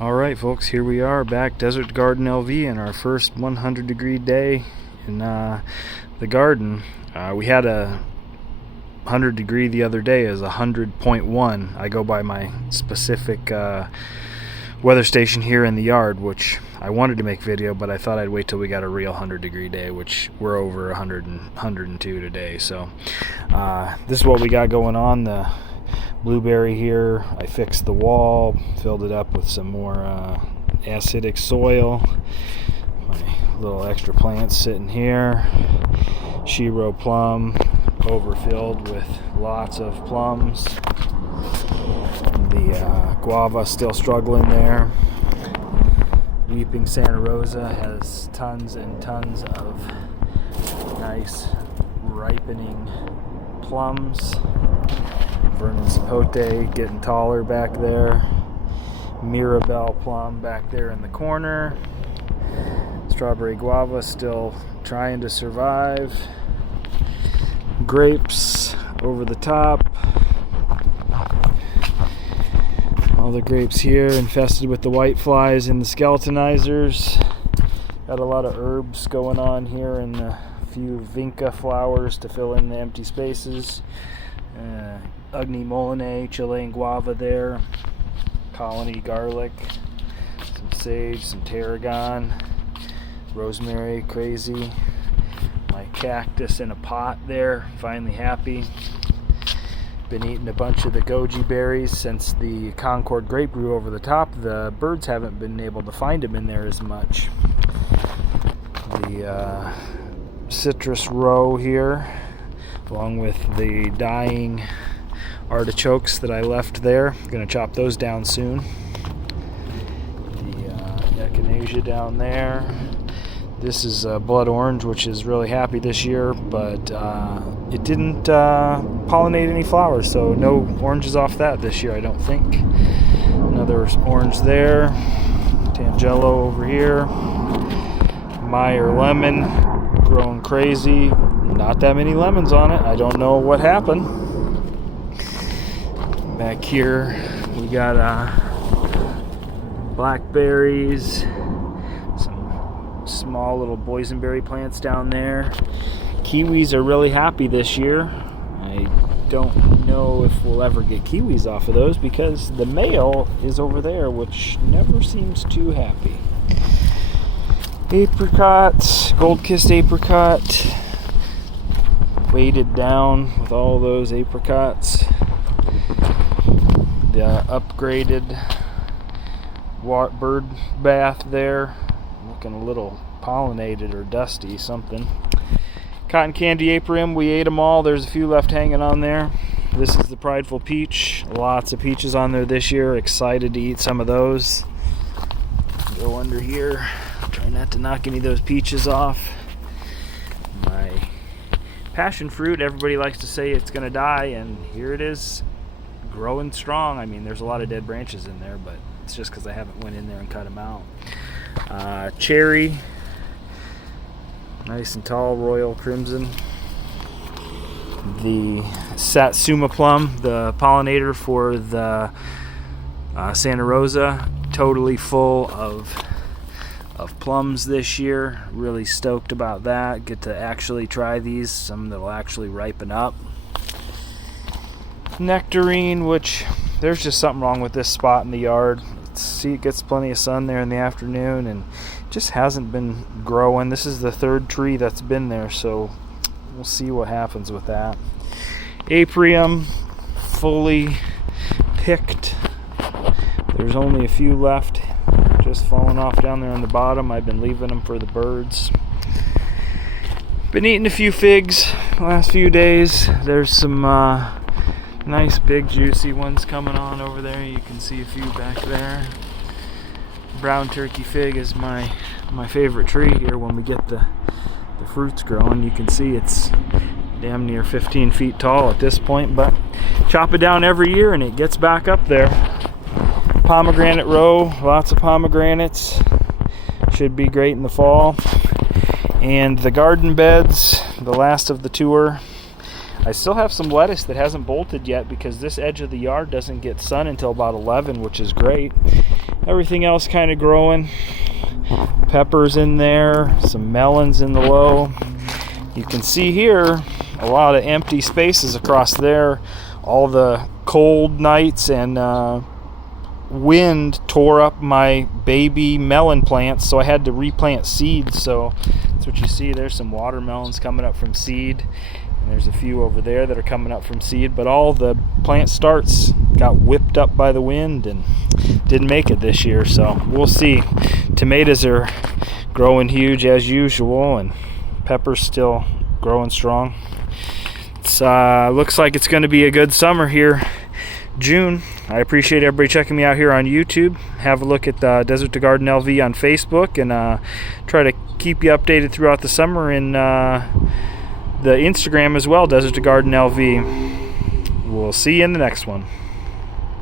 Alright folks, here we are back, Desert2GardenLV, in our first 100-degree day in the garden. We had a 100-degree the other day as 100.1. I go by my specific weather station here in the yard, which I wanted to make video, but I thought I'd wait till we got a real 100-degree day, which we're over 102 today. So this is what we got going on. The blueberry here, I fixed the wall, filled it up with some more acidic soil. My little extra plants sitting here. Shiro plum, overfilled with lots of plums. The guava still struggling there. Weeping Santa Rosa has tons and tons of nice ripening plums. Vernon sapote getting taller back there. Mirabelle plum back there in the corner. Strawberry guava still trying to survive. Grapes over the top. All the grapes here infested with the white flies and the skeletonizers. Got a lot of herbs going on here and a few vinca flowers to fill in the empty spaces. Ugni Molinae, Chilean guava there, colony garlic, some sage, some tarragon, rosemary, crazy. My cactus in a pot there, finally happy. Been eating a bunch of the goji berries since the Concord grape grew over the top. The birds haven't been able to find them in there as much. The citrus row here, along with the dying artichokes that I left there. I'm going to chop those down soon. The echinacea down there. This is blood orange, which is really happy this year, but it didn't pollinate any flowers, so no oranges off that this year, I don't think. Another orange there. Tangelo over here. Meyer lemon, growing crazy. Not that many lemons on it. I don't know what happened. Back here we got blackberries, some small little boysenberry plants down there. Kiwis are really happy this year. I don't know if we'll ever get kiwis off of those because the male is over there, which never seems too happy. Apricots, gold-kissed apricot, weighted down with all those apricots. The upgraded bird bath there, looking a little pollinated or dusty something. Cotton candy apium, we ate them all. There's a few left hanging on there. This is the prideful peach. Lots of peaches on there this year. Excited to eat some of those. Go under here. Try not to knock any of those peaches off. My passion fruit, everybody likes to say it's going to die, and here it is, growing strong. I mean, there's a lot of dead branches in there, but it's just because I haven't went in there and cut them out. Cherry, nice and tall, royal crimson. The Satsuma plum, the pollinator for the Santa Rosa, totally full of plums this year. Really stoked about that. Get to actually try these, some that will actually ripen up. Nectarine, which there's just something wrong with this spot in the yard. See, it gets plenty of sun there in the afternoon and just hasn't been growing. This is the third tree that's been there, so we'll see what happens with that. Apium, fully picked. There's only a few left, just falling off down there on the bottom. I've been leaving them for the birds. Been eating a few figs the last few days. There's some nice big juicy ones coming on over there. You can see a few back there. Brown turkey fig is my favorite tree here when we get the fruits growing. You can see it's damn near 15 feet tall at this point, but chop it down every year and it gets back up there. Pomegranate row, lots of pomegranates. Should be great in the fall. And the garden beds, the last of the tour. I still have some lettuce that hasn't bolted yet because this edge of the yard doesn't get sun until about 11, which is great. Everything else kind of growing. Peppers in there, some melons in the low. You can see here a lot of empty spaces across there. All the cold nights and wind tore up my baby melon plants, so I had to replant seeds. So that's what you see. There's some watermelons coming up from seed, and there's a few over there that are coming up from seed, but all the plant starts got whipped up by the wind and didn't make it this year. So we'll see. Tomatoes are growing huge as usual, and peppers still growing strong. It's looks like it's going to be a good summer here, June. I appreciate everybody checking me out here on YouTube. Have a look at Desert2GardenLV on Facebook, and try to keep you updated throughout the summer in the Instagram as well, Desert2GardenLV. We'll see you in the next one.